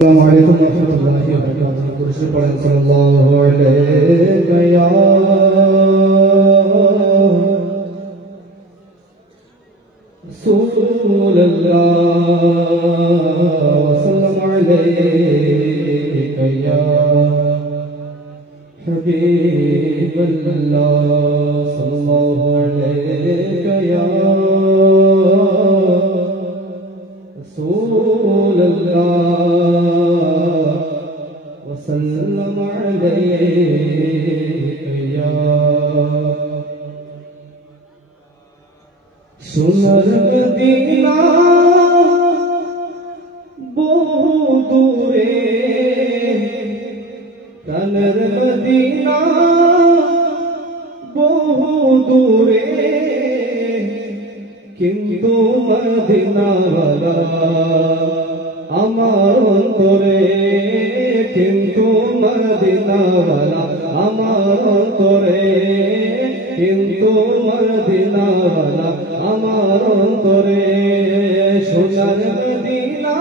السلام عليكم ورحمة الله وبركاته. كرسي قرآن صلى الله عليك يا رسول الله وسلم عليك يا حبيب الله صلى الله عليك يا رسول الله وسلم عليك يا সোনার মদিনা বহু দূরে প্রাণের মদিনা বহু দূরে কিন্তু মদিনাওয়ালা আমার অন্তরে কিন্তু মদিনাওয়ালা আমার অন্তরে কিন্তু মদিনাওয়ালা আমার অন্তরে সোনার মদিনা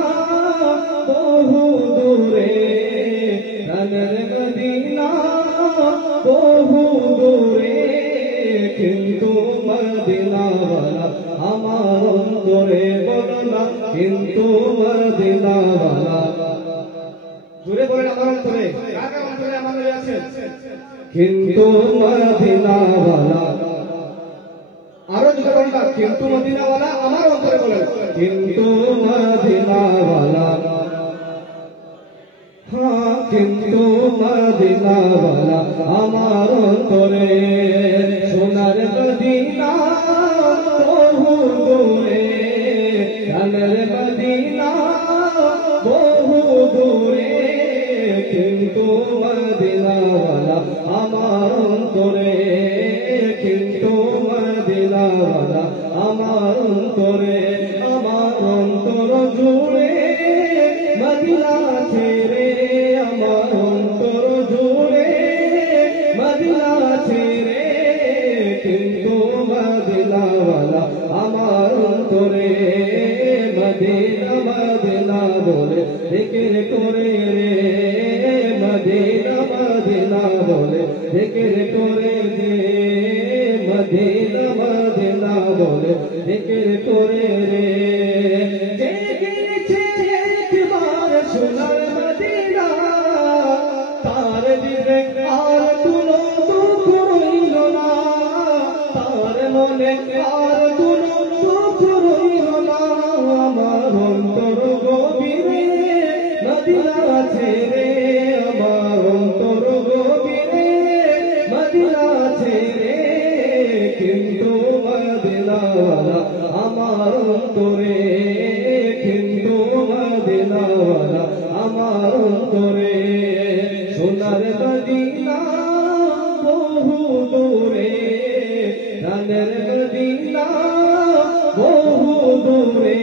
বহু দূরে প্রাণের মদিনা বহু দূরে কিন্তু মদিনাওয়ালা আমার অন্তরে বলো না কিন্তু মদিনাওয়ালা জোরে বলেন আমার অন্তরে কার অন্তরে আমার আছে কিন্তু মদিনাওয়ালা আরো জোরে বলবা কিন্তু মদিনাওয়ালা আমার অন্তরে বলেন কিন্তু মদিনাওয়ালা হ্যাঁ কিন্তু মদিনাওয়ালা আমার অন্তরে সোনার মদিনা বহু দূরে প্রাণের মদিনা বহু দূরে কিন্তু মদিনাওয়ালা আমার অন্তরে কিন্তু মদিনাওয়ালা আমার অন্তরে আমার অন্তর জুড়ে মদিনা ছেড়ে আমার অন্তর জুড়ে মদিনা ছেড়ে কিন্তু মদিনাওয়ালা আমার অন্তরে মদিনা মদিনা বলে জিকির করে রে মদিনা মদিনা বলে জিকির করে রে মদিনা মদিনা বলে জিকির করে রে একবার সোনার মদিনা তার দিলে আর কোনো দুঃখ রইল না তার মনে আর কোনো দুঃখ রইল না আমার অন্তর গভীরে মদিনা ছেড়ে আমার অন্তর গভীরে মদিনা ছেড়ে কিন্তু মদিনাওয়ালা আমার অন্তরে কিন্তু মদিনাওয়ালা আমার অন্তরে সোনার মদিনা বহু দূরে প্রাণের মদিনা বহু দূরে